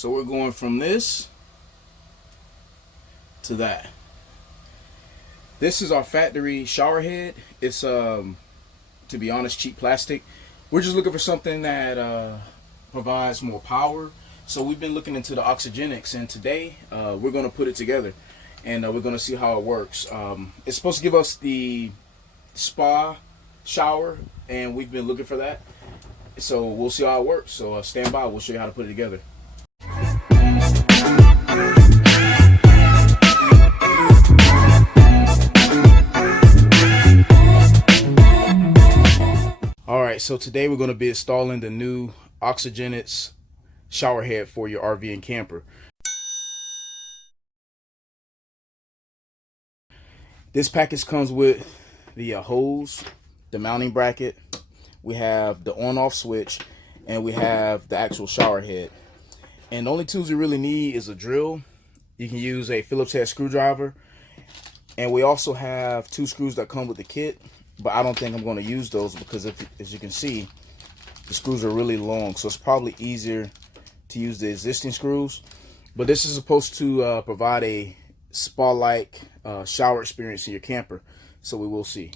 So we're going from this to that. This is our factory shower head. It's to be honest, cheap plastic. We're just looking for something that provides more power. So we've been looking into the Oxygenics, and today we're going to put it together, and we're going to see how it works. It's supposed to give us the spa shower, and we've been looking for that. So we'll see how it works. So stand by. We'll show you how to put it together. Alright, so today we're going to be installing the new Oxygenics shower head for your RV and camper. This package comes with the hose, the mounting bracket, we have the on-off switch, and we have the actual shower head. And the only tools you really need is a drill. You can use a Phillips head screwdriver, and we also have 2 screws that come with the kit, but I don't think I'm going to use those because as you can see, the screws are really long, so it's probably easier to use the existing screws. But this is supposed to provide a spa-like shower experience in your camper, so we will see.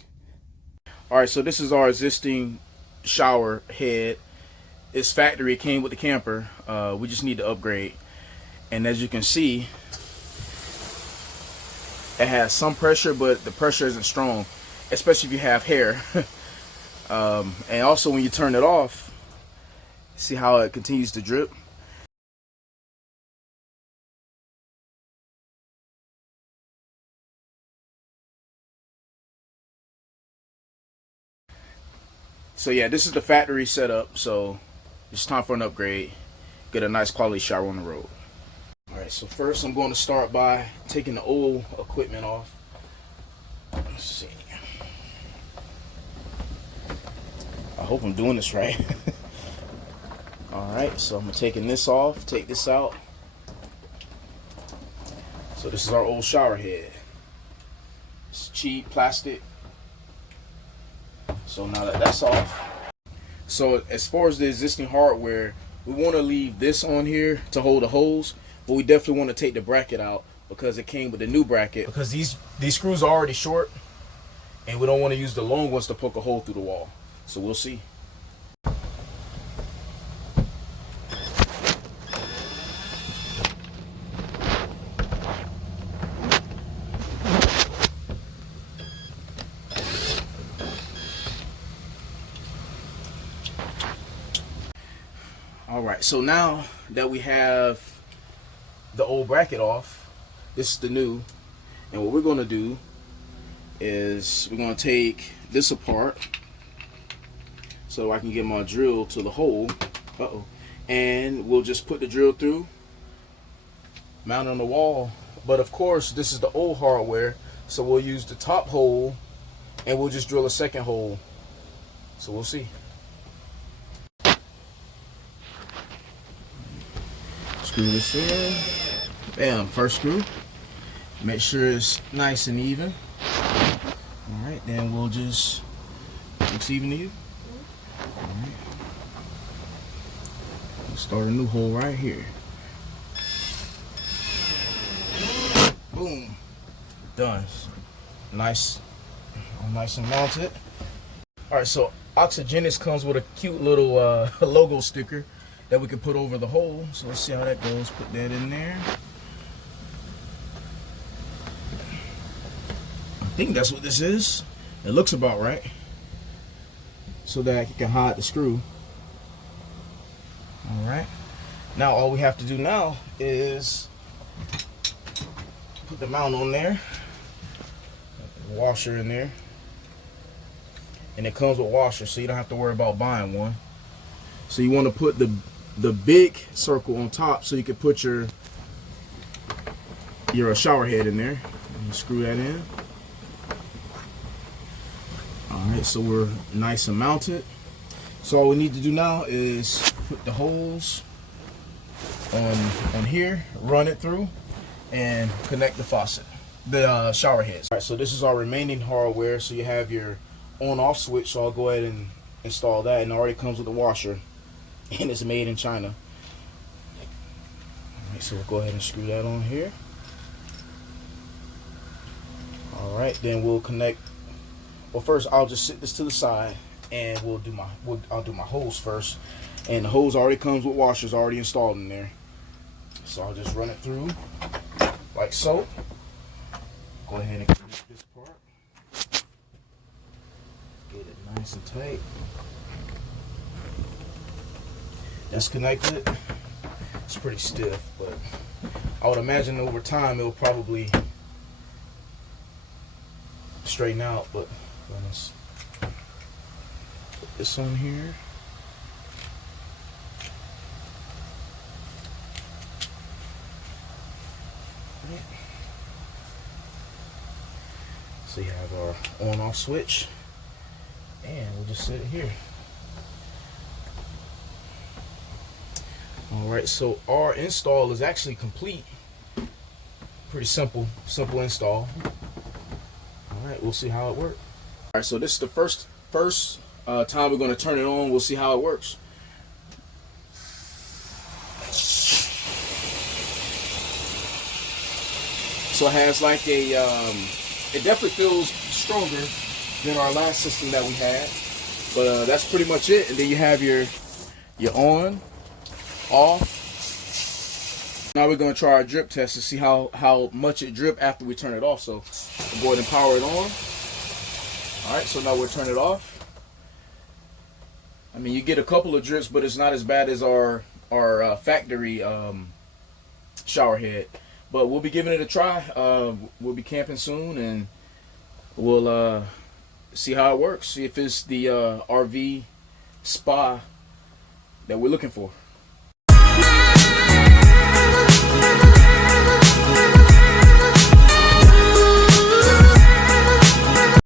Alright, so this is our existing shower head. It's factory, it came with the camper. We just need to upgrade, and as you can see, it has some pressure, but the pressure isn't strong, especially if you have hair. And also when you turn it off, see how it continues to drip. So yeah, this is the factory setup, so it's time for an upgrade. Get a nice quality shower on the road. Alright, so first I'm going to start by taking the old equipment off. Let's see. I hope I'm doing this right. Alright, so I'm taking this off, take this out. So this is our old shower head. It's cheap plastic. So now that that's off. So as far as the existing hardware, we want to leave this on here to hold the hose, but we definitely want to take the bracket out because it came with the new bracket. Because these screws are already short, and we don't want to use the long ones to poke a hole through the wall. So we'll see. Alright, so now that we have the old bracket off, this is the new, and what we're going to do is we're going to take this apart so I can get my drill to the hole. And we'll just put the drill through, mount it on the wall. But of course, this is the old hardware, so we'll use the top hole and we'll just drill a second hole. So we'll see. Screw this in. Bam, first screw. Make sure it's nice and even. Alright, then we'll just, looks even to you? Alright. We'll start a new hole right here. Boom. Done. Nice. All nice and mounted. Alright, so Oxygenics comes with a cute little logo sticker that we can put over the hole. So let's see how that goes. Put that in there. I think that's what this is. It looks about right. So that you can hide the screw. Alright. Now all we have to do now is put the mount on there. Washer in there. And it comes with washer, so you don't have to worry about buying one. So you want to put the big circle on top so you can put your shower head in there. And screw that in. Alright, so we're nice and mounted. So all we need to do now is put the holes on here, run it through, and connect the faucet, the shower heads. Alright, so this is our remaining hardware. So you have your on-off switch, so I'll go ahead and install that, and it already comes with a washer, and it's made in China. so we'll go ahead and screw that on here. All right, then we'll connect. Well, first I'll just sit this to the side, and I'll do my hose first. And the hose already comes with washers already installed in there. So I'll just run it through like so. Go ahead and connect this part. Get it nice and tight. That's connected. It's pretty stiff, but I would imagine over time it'll probably straighten out. But let's put this on here. So you have our on-off switch, and we'll just set it here. All right, so our install is actually complete. Pretty simple install. All right, we'll see how it works. All right, so this is the first time we're going to turn it on. We'll see how it works. So it has like a, it definitely feels stronger than our last system that we had. But that's pretty much it. And then you have your on, off. Now we're going to try our drip test to see how much it drip after we turn it off. So we'll go ahead and power it on. All right, so now we'll turn it off. I mean, you get a couple of drips, but it's not as bad as our factory shower head. But we'll be giving it a try. We'll be camping soon, and we'll see how it works. See if it's the RV spa that we're looking for.